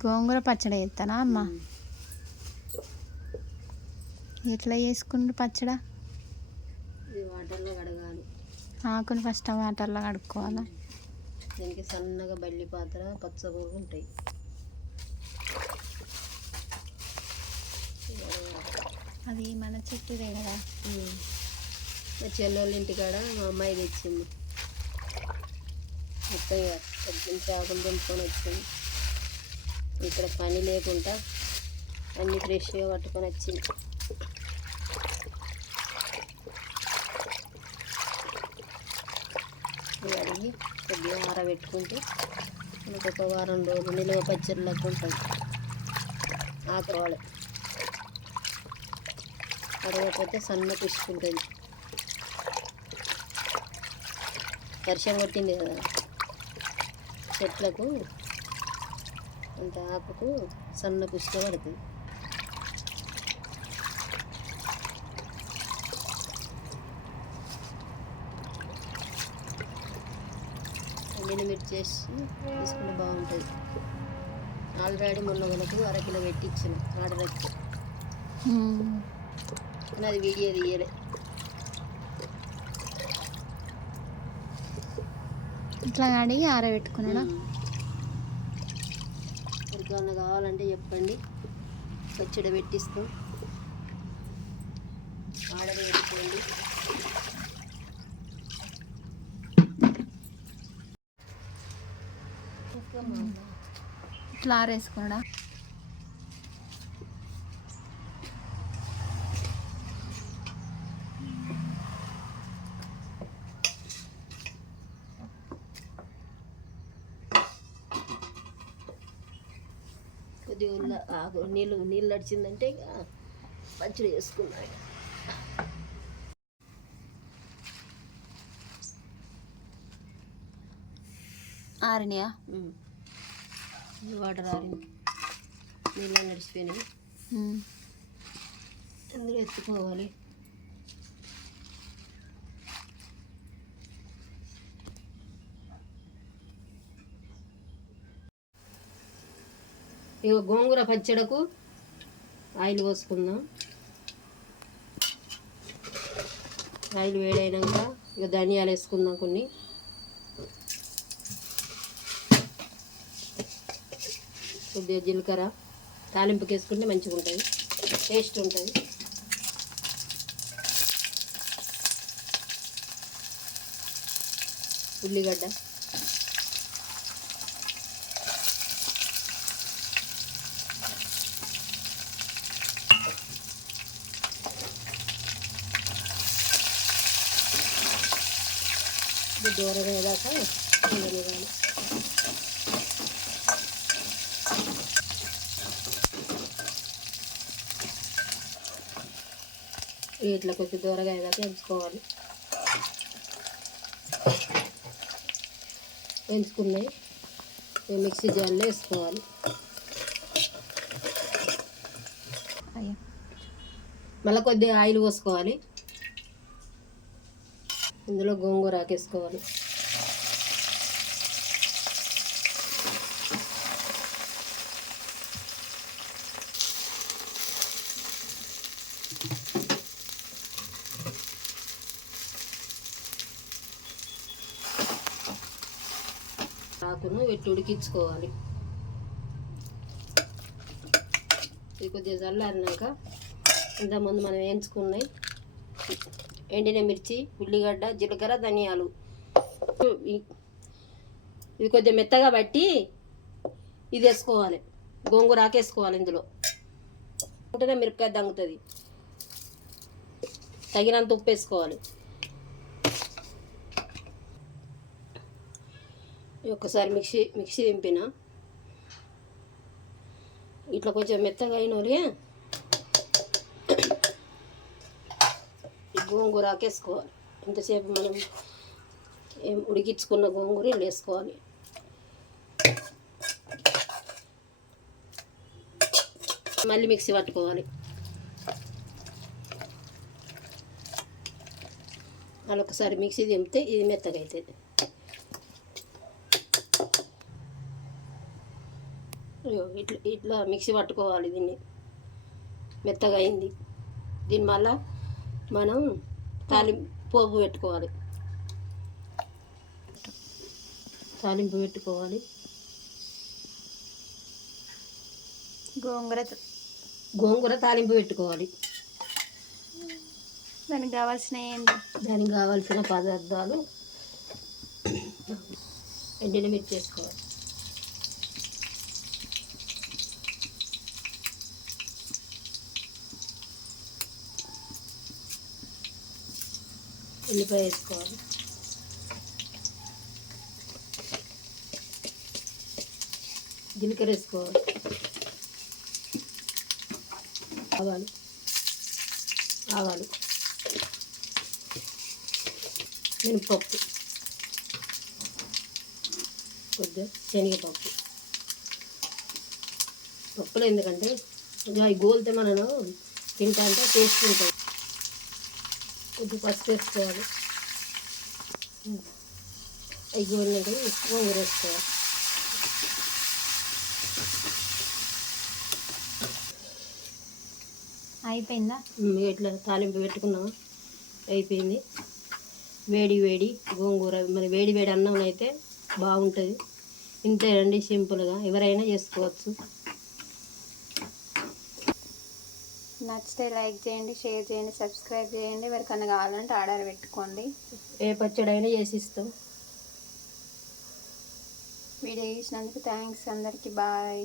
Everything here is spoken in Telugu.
గోంగూర పచ్చడి చేస్తానా అమ్మ? ఎట్లా చేసుకుంటు పచ్చడా? ఇది వాటర్లో కడగాలి. ఆకుని ఫస్ట్ వాటర్లో కడుక్కోవాలా? దీనికి సన్నగా బల్లి పాత్ర పచ్చబూరు ఉంటాయి. అది మన చెట్టుదే కదా. మా చెల్లెళ్ళ ఇంటికాడ మా అమ్మాయి తెచ్చింది. మొత్తం పొద్దున్న ఆకులు తెంపుకొని వచ్చింది. ఇక్కడ పని లేకుండా అన్నీ ఫ్రెష్గా పట్టుకొని వచ్చింది. అడిగి కొద్దిగా ఆరబెట్టుకుంటే మనకు ఒక వారం రోజులు నిలువ పచ్చళ్ళకు ఉంటుంది. ఆకవాలి అడగకపోతే సన్న పిసుకుంటుంది. వర్షం కొట్టింది కదా, చెట్లకు అంత ఆకుకు సన్న పిసుక పడుతుంది. ఎండినమిర్చి చేసి తీసుకుంటే బాగుంటుంది. ఆల్రెడీ మొన్న మనకు అరకిలో పెట్టించిన ఆర్డర్ వచ్చి, కానీ అది వీడియో తీయలే. ఇట్లా కడిగి ఆరబెట్టుకున్నాడా? ఎవరికైనా కావాలంటే చెప్పండి, పచ్చడి పెట్టిస్తాం. ఆర్డర్ పెట్టుకోండి. ఇట్లా ఆరేసుకున్నాడా? కొద్దిగా నీళ్ళు నడిచిందంటే ఇక పచ్చడి వేసుకున్నాయి. ఆరినాయా? వాటర్ ఆరింది, నీళ్ళు నడిచిపోయినాయి. అందులో ఎత్తుకోవాలి. ఇక గోంగూర పచ్చడకు ఆయిల్ పోసుకుందాం. ఆయిల్ వేడైనాక ఇక ధనియాలు వేసుకుందాం. కొన్ని కొద్దిగా జీలకర్ర తాలింపుకి వేసుకుంటే మంచిగా ఉంటుంది, టేస్ట్ ఉంటుంది. ఉల్లిగడ్డ, దూరగా ఏదాకా ఉండనివ్వాలి. ఇట్లా కొంచెం దూరగా ఏదాకా ఎంచుకోవాలి. ఎంచుకున్నాయి మిక్సీ జార్లో వేసుకోవాలి. మళ్ళీ కొద్దిగా ఆయిల్ పోసుకోవాలి. ఇందులో గోంగూర ఆకేసుకోవాలి. ఆకును పెట్టి ఉడికించుకోవాలి. ఇది కొద్దిగా చల్లారినాక ఇంతకుముందు మనం వేయించుకున్నాయి ఎండిన మిర్చి, ఉల్లిగడ్డ, జీలకర్ర, ధనియాలు ఇది కొద్దిగా మెత్తగా బట్టి ఇది వేసుకోవాలి. గోంగూర ఆకేసుకోవాలి. ఇందులో ఉంటేనే మిరపకాయ దంగుతుంది. తగినంత ఉప్పు వేసుకోవాలి. ఒక్కసారి మిక్సీ దింపిన ఇట్లా కొంచెం మెత్తగా అయినోరే గోంగూర ఆకేసుకోవాలి. ఇంతసేపు మనం ఉడికించుకున్న గోంగూర ఇలా వేసుకోవాలి. మళ్ళీ మిక్సీ పట్టుకోవాలి. అలా ఒకసారి మిక్సీ దింపితే ఇది మెత్తగా అవుతుంది. ఇగో ఇట్లా ఇట్లా మిక్సీ పట్టుకోవాలి. దీన్ని మెత్తగా అయింది. దీని మళ్ళా మనం పోపు పెట్టుకోవాలి. తాలింపు పెట్టుకోవాలి. గోంగూర తాలింపు పెట్టుకోవాలి. దానికి కావాల్సిన ఏంటి? దానికి కావాల్సిన పదార్థాలు ఎండినమిర్చి వేసుకోవాలి. ఉల్లిపాయ వేసుకోవాలి. జీలకర్ర వేసుకోవాలి. ఆవాలు, మినపప్పు, కొద్దిగా శనగపప్పు. పప్పులు ఎందుకంటే అవి గోలితే మనను తింటా అంటే టేస్ట్ ఉంటుంది. కొద్దిగా పసుపు వేసుకోవాలి. అవి గోలినాక గోంగూర వేసుకోవాలి. అయిపోయిందా? ఇట్లా తాలింపు పెట్టుకున్నాము, అయిపోయింది. వేడి వేడి గోంగూర, మరి వేడి వేడి అన్నం అయితే బాగుంటుంది. ఇంతే రండి, సింపుల్గా ఎవరైనా చేసుకోవచ్చు. నచ్చితే లైక్ చేయండి, షేర్ చేయండి, సబ్స్క్రైబ్ చేయండి. ఎవరికన్నా కావాలంటే ఆర్డర్ పెట్టుకోండి. ఏ పచ్చడైనా చేసి ఇస్తాం. వీడియో చూసినందుకు థ్యాంక్స్. అందరికీ బాయ్.